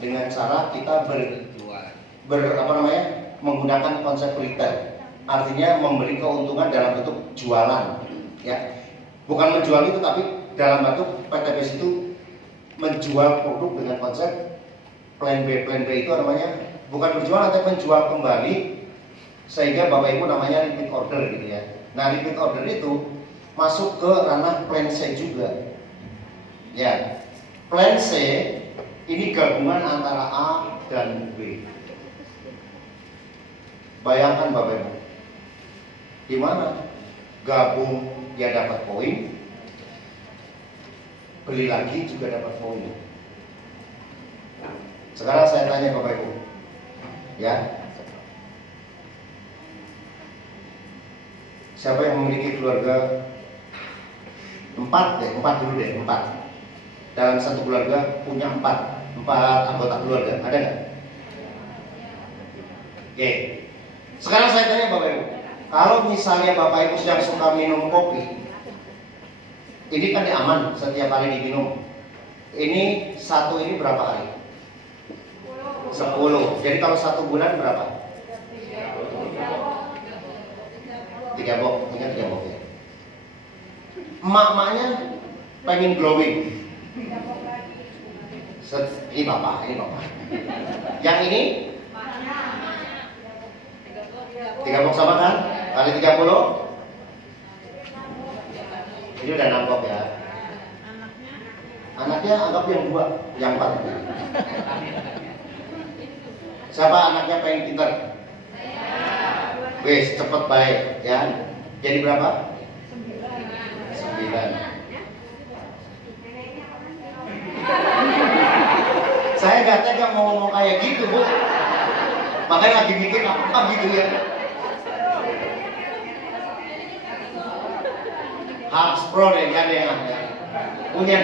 dengan cara kita menggunakan konsep retail, artinya memberi keuntungan dalam bentuk jualan, ya. Bukan menjual itu, tapi dalam bentuk PT BES itu menjual produk dengan konsep plan B. Plan B itu namanya bukan berjualan, tapi menjual kembali, sehingga Bapak Ibu namanya repeat order gitu ya. Nah, repeat order itu masuk ke ranah plan C juga. Ya, plan C ini gabungan antara A dan B. Bayangkan Bapak Ibu, di mana gabung dia dapat poin, beli lagi juga dapat poin. Sekarang saya tanya Bapak Ibu, ya, siapa yang memiliki keluarga 4 dulu deh, 4. Dalam satu keluarga punya 4 anggota keluarga, ada nggak? Oke. Sekarang saya tanya Bapak Ibu, kalau misalnya Bapak Ibu sedang suka minum kopi, ini kan aman setiap hari diminum. Ini satu ini berapa hari? 10. Jadi kalau 1 bulan berapa? 3 box, ingat 3 box ya. Emak-emaknya pengen glowing. Ini bapak. Yang ini 3 box sama kan? Kali 30. Ini udah 6 box ya. Anaknya anggap yang 2, yang 4. Siapa anaknya pengen pintar? Wes, cepet baik ya. Jadi berapa? 9. Saya gak tega mau ngomong kayak gitu, Bu. Makanya lagi mikir apa gitu ya. Habs Pro deh, ya deh. Punya.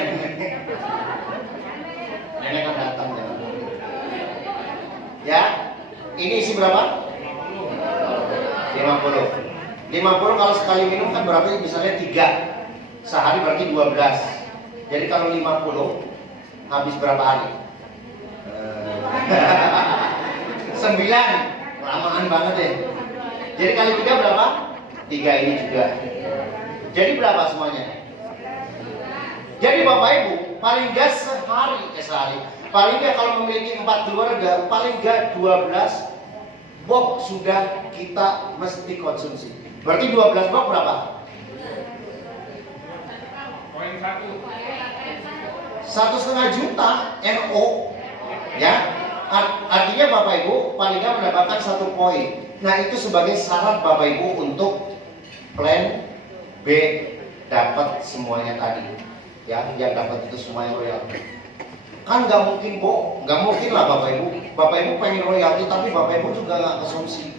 Nenek kan datang ya. Ya, ini isi berapa? 50. 50 kalau sekali minum kan berarti misalnya 3. Sehari berarti 12. Jadi kalau 50 habis berapa hari? 9. Lamaan banget deh. Jadi kali 3 berapa? 3 ini juga. Jadi berapa semuanya? Jadi Bapak Ibu, paling gak sehari. Paling gak kalau memiliki 4 keluarga, paling gak 12 box sudah kita mesti konsumsi. Berarti 12 box berapa? Poin 1,5 juta NO, ya. Artinya Bapak Ibu paling nggak mendapatkan 1 poin. Nah, itu sebagai syarat Bapak Ibu untuk plan B dapat semuanya tadi, ya. Yang dapat itu semuanya royalti. Kan nggak mungkin, Bu, nggak mungkin lah Bapak Ibu. Bapak Ibu pengen royalti tapi Bapak Ibu juga nggak konsumsi,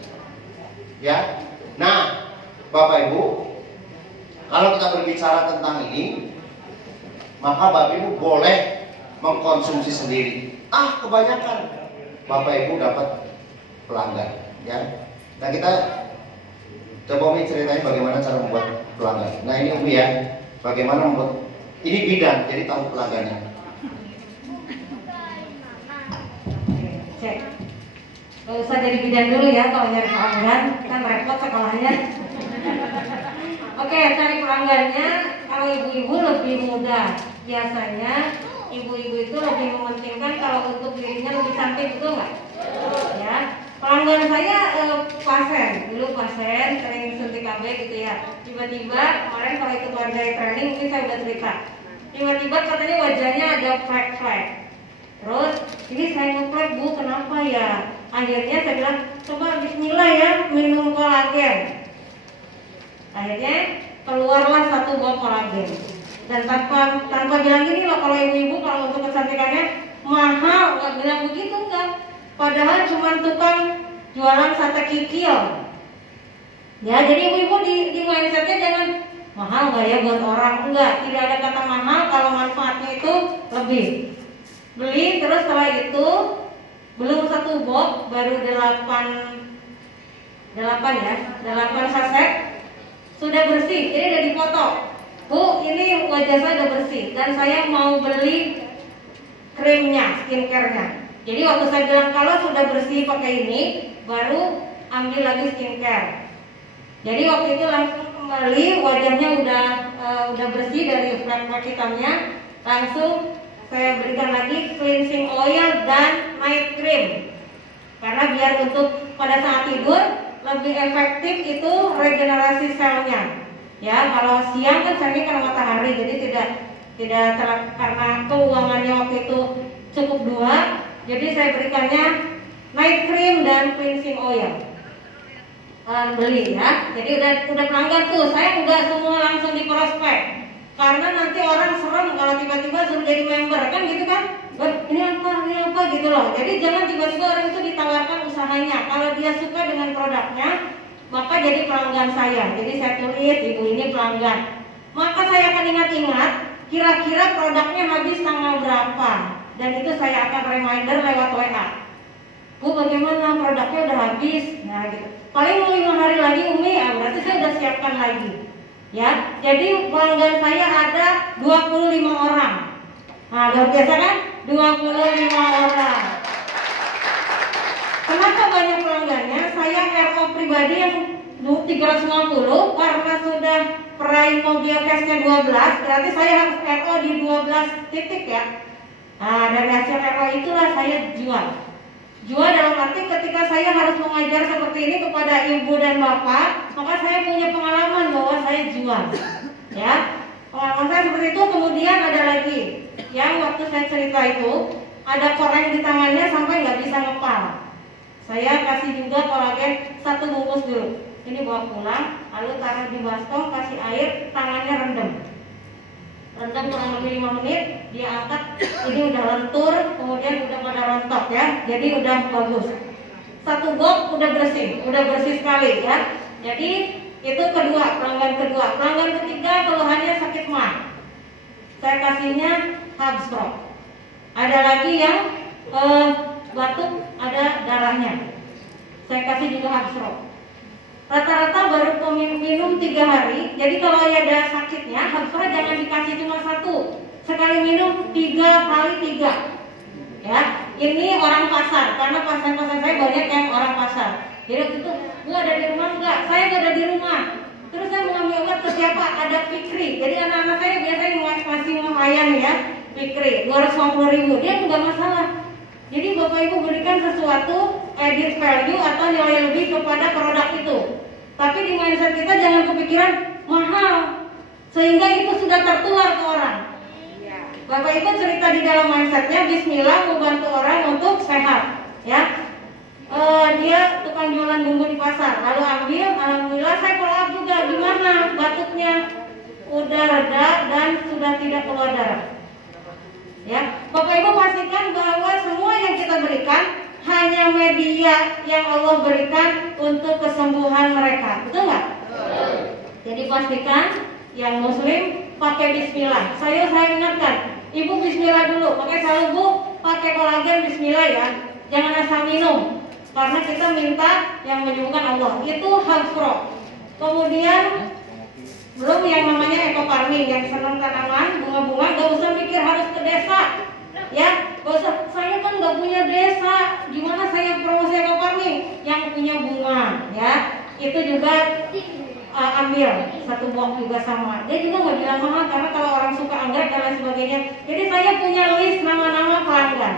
ya. Nah, Bapak Ibu, kalau kita berbicara tentang ini, maka Bapak Ibu boleh mengkonsumsi sendiri. Kebanyakan Bapak Ibu dapat pelanggan, ya. Nah, kita coba ceritain bagaimana cara membuat pelanggan. Nah, ini Umi ya, bagaimana membuat ini bidan, jadi tahu pelanggannya. Cek. Gak usah jadi bidan dulu ya kalau nyari pelanggan, kan repot sekolahnya. Oke, cari pelanggannya. Kalau ibu-ibu lebih mudah. Biasanya ibu-ibu itu lebih mementingkan kalau untuk dirinya lebih cantik, betul nggak? Ya. Pelanggan saya pasien, dulu pasien sering suntik KB gitu ya. Tiba-tiba kemarin kalau ikut One Day Training mungkin saya udah cerita. Tiba-tiba katanya wajahnya ada flek-flek. Terus ini saya ngeplek, Bu, kenapa ya? Akhirnya saya bilang, coba bismillah ya minum kolagen. Akhirnya keluarlah 1 box kolagen. Dan tanpa bilang gini loh, kalau ibu-ibu kalau untuk kecantikannya mahal, nggak bilang begitu enggak. Padahal cuma tukang jualan sate kikil. Ya, jadi ibu-ibu di mindsetnya jangan mahal nggak ya buat orang, enggak. Tidak ada kata mahal kalau manfaatnya itu lebih. Beli terus setelah itu belum 1 box baru 8 saset sudah bersih. Ini udah dipotong. Bu, ini wajah saya udah bersih dan saya mau beli krimnya, skincare-nya. Jadi waktu saya bilang kalau sudah bersih pakai ini, baru ambil lagi skincare. Jadi waktu itu langsung kembali, wajahnya udah bersih dari flek-flek hitamnya, langsung saya berikan lagi cleansing oil dan night cream. Karena biar untuk pada saat tidur lebih efektif itu regenerasi selnya. Ya, kalau siang kan selnya kena matahari, jadi tidak karena keuangannya waktu itu cukup 2, jadi saya berikannya night cream dan cleansing oil. Beli ya, jadi udah pelanggan tuh, saya nggak semua langsung di prospek, karena nanti orang serem kalau tiba-tiba suruh jadi member kan gitu kan, ini apa gitu loh. Jadi jangan tiba-tiba orang itu ditawarkan usahanya. Kalau dia suka dengan produknya, maka jadi pelanggan saya. Jadi saya tulis ibu ini pelanggan, maka saya akan ingat-ingat kira-kira produknya habis tanggal berapa, dan itu saya akan reminder lewat WA. Bu, bagaimana produknya udah habis? Nah gitu. Paling mau 5 hari lagi Umi, ya berarti saya udah siapkan lagi. Ya, jadi pelanggan saya ada 25 orang. Nah, luar biasa kan? 25 orang. Kenapa banyak pelanggannya? Saya RO pribadi yang 350 karena sudah peraih mobil cashnya 12, berarti saya harus RO di 12 titik ya. Nah, dari hasil RO itulah saya jual. Jual dalam arti ketika saya harus mengajar seperti ini kepada ibu dan bapak, maka saya punya pengalaman bahwa saya jual. Ya, pengalaman saya seperti itu. Kemudian ada lagi yang waktu saya cerita itu ada koreng di tangannya sampai nggak bisa ngepal. Saya kasih juga kolagen 1 bungkus dulu. Ini bawa pulang, lalu taruh di baskom, kasih air, tangannya rendam. Rendam kurang lebih 5 menit, dia angkat, ini udah lentur, kemudian udah pada rontok ya, jadi udah bagus. 1 box udah bersih sekali ya. Jadi itu pelanggan kedua. Pelanggan ketiga keluhannya sakit mah. Saya kasihnya Habsrock. Ada lagi yang batuk, ada darahnya. Saya kasih juga Habsrock. Rata-rata baru minum 3 hari. Jadi kalau ada sakitnya, Habsrock jangan dikasih cuma 1. Sekali minum 3 kali 3. Ya, ini orang pasar, karena pasien-pasien saya banyak yang orang pasar. Jadi itu, Bu ada di rumah enggak? Saya enggak ada di rumah. Terus saya mengambil obat ke siapa? Ada Fikri. Jadi anak-anak saya biasanya masih lumayan ya, Fikri 250.000. Dia enggak masalah. Jadi Bapak Ibu berikan sesuatu added value atau nilai lebih kepada produk itu. Tapi di mindset kita jangan kepikiran mahal, sehingga itu sudah tertular ke orang. Bapak Ibu cerita di dalam mindsetnya, Bismillah mau bantu orang untuk sehat, ya. Dia tukang jualan bumbu di pasar, lalu ambil, alhamdulillah saya follow up juga, gimana batuknya udah reda dan sudah tidak keluar darah. Ya, Bapak Ibu pastikan bahwa semua yang kita berikan hanya media yang Allah berikan untuk kesembuhan mereka, betul nggak? Jadi pastikan yang Muslim pakai Bismillah. Saya ingatkan, Ibu Bismillah dulu, pakai selalu Bu, pakai kolagen Bismillah ya, jangan asal minum, karena kita minta yang menyembuhkan Allah. Itu Habsrock. Kemudian belum yang namanya eco farming, yang senang tanaman, bunga-bunga, gak usah mikir harus ke desa, ya, gak usah. Saya kan gak punya desa, gimana saya promosi eco farming? Yang punya bunga, ya, itu juga ambil 1 box juga sama. Dia juga nggak bilang mahal karena kalau orang suka anggrek dan lain sebagainya. Jadi saya punya list nama-nama pelanggan.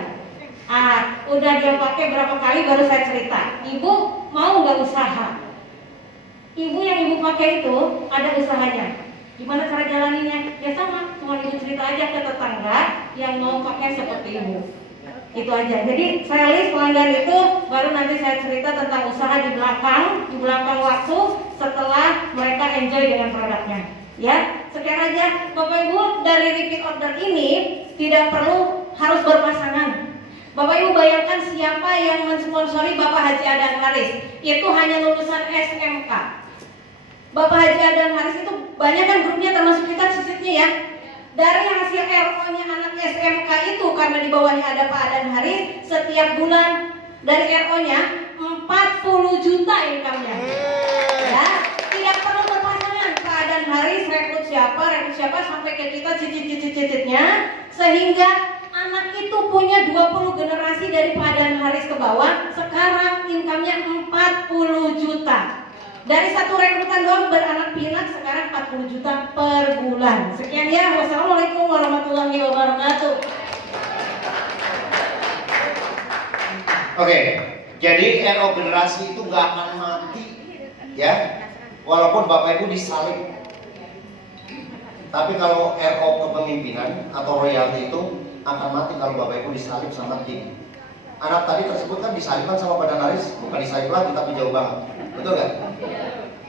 Udah dia pakai berapa kali baru saya cerita. Ibu mau nggak usaha? Ibu yang ibu pakai itu ada usahanya. Gimana cara jalaninnya? Ya sama, cuma ibu cerita aja ke tetangga yang mau pakai seperti ibu. Itu aja. Jadi saya list pelanggan itu, baru nanti saya cerita tentang usaha di belakang waktu setelah mereka enjoy dengan produknya. Ya, sekian aja Bapak Ibu. Dari repeat order ini tidak perlu harus berpasangan. Bapak Ibu bayangkan siapa yang mensponsori Bapak Haji Adan Haris, itu hanya lulusan SMK. Bapak Haji Adan Haris itu banyak kan grupnya, termasuk kita sisitnya ya. Dari hasil RO-nya anak SMK itu, karena di bawahnya ada Pak Adan Haris, setiap bulan dari RO-nya 40 juta income-nya. Ya, tidak perlu berpasangan. Pak Adan Haris rekrut siapa sampai ke kita cicit-cicitnya, sehingga anak itu punya 20 generasi dari Pak garis ke bawah, sekarang income-nya 40 juta. Dari satu rekrutan doang beranak pinak, sekarang 40 juta per bulan. Sekian ya, wassalamualaikum warahmatullahi wabarakatuh. Oke, jadi RO generasi itu nggak akan mati, ya, walaupun Bapak Ibu disalib. Tapi kalau RO kepemimpinan atau royalti itu akan mati kalau Bapak Ibu disalib sama tim. Anak tadi tersebut kan disalibkan sama Badan Haris, bukan disalib lagi tapi jauh banget, betul nggak?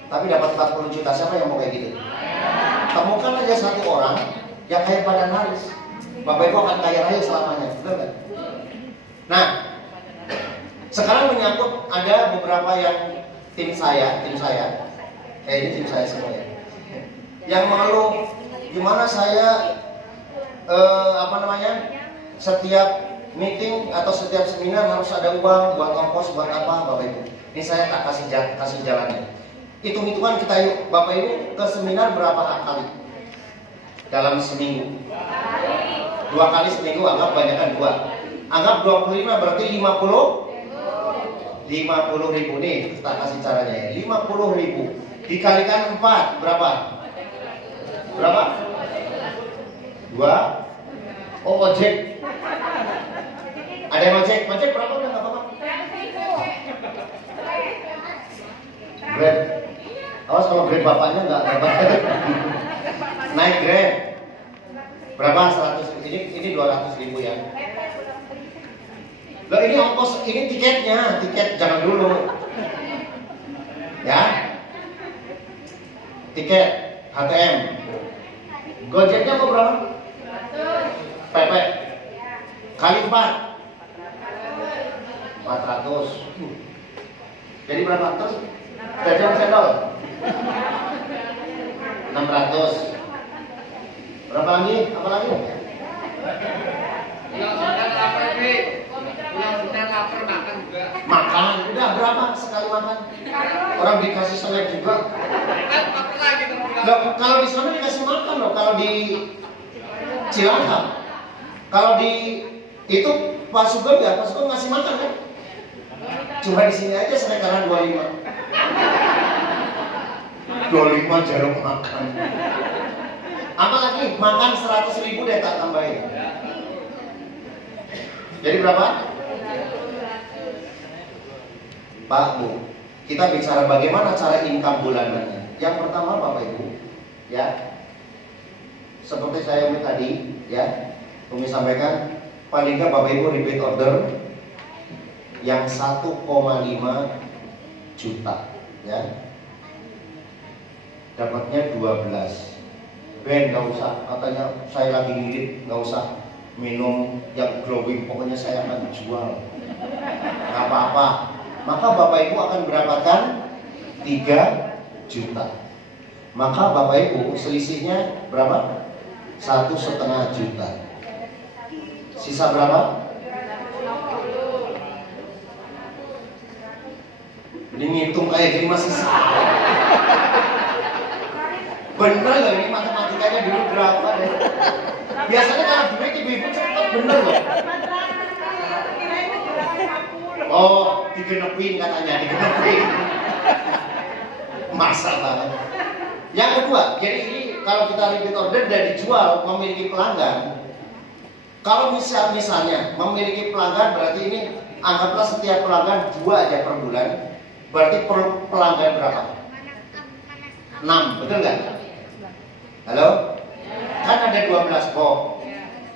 Tapi dapat 40 juta, siapa yang mau kayak gitu? Temukan aja satu orang yang kayak Badan Haris, Bapak Ibu akan kaya raya selamanya, betul nggak? Nah, sekarang menyangkut ada beberapa yang tim saya, ini tim saya semua ya, yang mengeluh gimana saya setiap meeting atau setiap seminar harus ada uang buat ongkos buat apa Bapak Ibu. Ini saya tak kasih jalannya. Hitung-hitungan kita yuk, Bapak Ibu ke seminar berapa kali dalam seminggu? 2 kali seminggu, anggap banyakkan 2. Anggap 25 berarti 50 ribu nih, kita kasih caranya ya. 50 ribu dikalikan 4 berapa? 2. Oh, ojek. Ada yang ojek berapa udah nggak apa-apa? Grab. Awas kalau Grab bapaknya nggak dapat. Naik Grab. Berapa? 100. Ini 200 ribu ya. Loh, ini ongkos, ini tiketnya, tiket jangan dulu. Ya. Tiket HTM. Gojeknya mau berapa? PP. Kali 4. 400. Jadi berapa? Terus jajan cendol 600. Berapa lagi? Apa lagi? Makan, udah berapa sekali makan? Orang dikasih seleb juga. Loh, kalau di sana dikasih makan loh, kalau di Cilangkap. Kalau di itu Pak Sugeng ya, Pak Sugeng ngasih makan kan? Cuma di sini aja sekarang 25. 25 jarum makan. Apalagi makan 100 ribu deh tak tambahin. Jadi berapa? Pak Bu, kita bicara bagaimana cara income bulanannya. Yang pertama Bapak Ibu, ya, seperti saya tadi, ya, Umi sampaikan, paling nggak Bapak Ibu repeat order yang 1,5 juta, ya, dapatnya 12. Ben nggak usah, katanya saya lagi ngirit, nggak usah minum yang glowing, pokoknya saya akan jual, nggak apa-apa. Maka Bapak Ibu akan mendapatkan 3 juta. Maka Bapak Ibu selisihnya berapa? 1,5 juta. Sisa berapa? Ini ngitung kayak gini masih salah. Bener loh, ini matematikanya dulu berapa deh. Biasanya kalau duit ibu-ibu cepat bener loh. Oh, digenepin katanya, digenepin. Masa banget. Yang kedua, jadi ini kalau kita repeat order dan dijual memiliki pelanggan. Kalau misalnya memiliki pelanggan berarti ini anggaplah setiap pelanggan 2 aja per bulan. Berarti per pelanggan berapa? 6, betul nggak? Halo? Kan ada 12 box.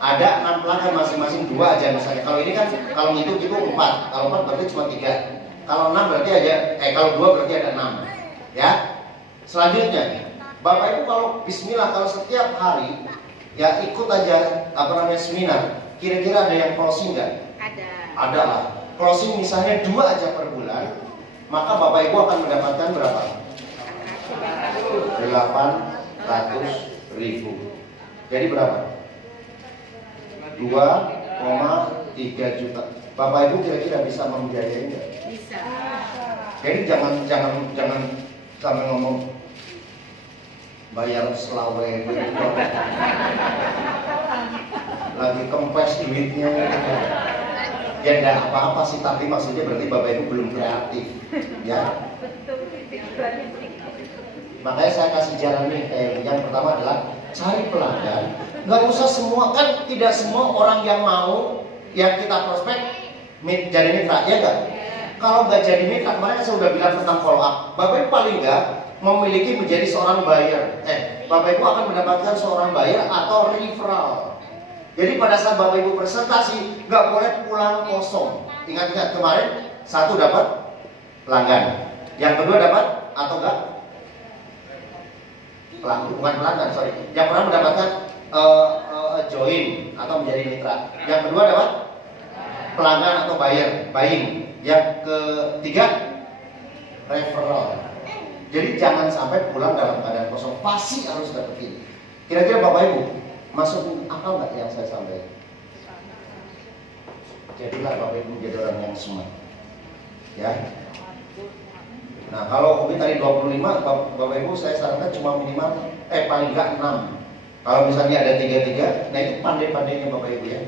Ada 6 pelanggan masing-masing 2 aja misalnya. Kalau ini kan kalau ngitung itu 4. Kalau 4 berarti cuma 3. Kalau 6 berarti aja kalau 2 berarti ada 6. Ya. Selanjutnya, Bapak Ibu kalau bismillah kalau setiap hari ya ikut aja seminar. Kira-kira ada yang closing enggak? Ada lah. Closing misalnya 2 aja per bulan, maka Bapak Ibu akan mendapatkan berapa? 800.000. Jadi berapa? 2,3 juta. Bapak Ibu kira-kira bisa membiayai enggak? Bisa. Jadi jangan sampai ngomong bayar selawe gitu. Lagi kempes duitnya. Ya enggak apa-apa sih, tapi maksudnya berarti Bapak Ibu belum kreatif. Ya. Makanya saya kasih jalan nih, yang pertama adalah cari pelanggan. Nggak usah semua, kan tidak semua orang yang mau yang kita prospek jadi mitra, ya kan? Kalau nggak jadi mitra, kemarin saya udah bilang tentang follow up. Bapak Ibu paling nggak memiliki menjadi seorang buyer. Bapak Ibu akan mendapatkan seorang buyer atau referral. Jadi pada saat Bapak Ibu presentasi, nggak boleh pulang kosong. Ingat-ingat kemarin, satu dapat pelanggan, yang kedua dapat atau enggak? Bukan pelanggan, sorry. Yang pertama mendapatkan join atau menjadi mitra. Yang kedua dapat pelanggan atau buying. Yang ketiga referral. Jadi jangan sampai pulang dalam keadaan kosong. Pasti harus dapetin. Kira-kira Bapak Ibu masuk akal nggak yang saya sampaikan? Jadilah Bapak Ibu jadi orang yang smart. Ya. Nah, kalau hobi tadi 25, Bapak Ibu saya sarankan cuma minimal paling enggak 6. Kalau misalnya ada 3, nah itu pandai-pandainya Bapak Ibu ya.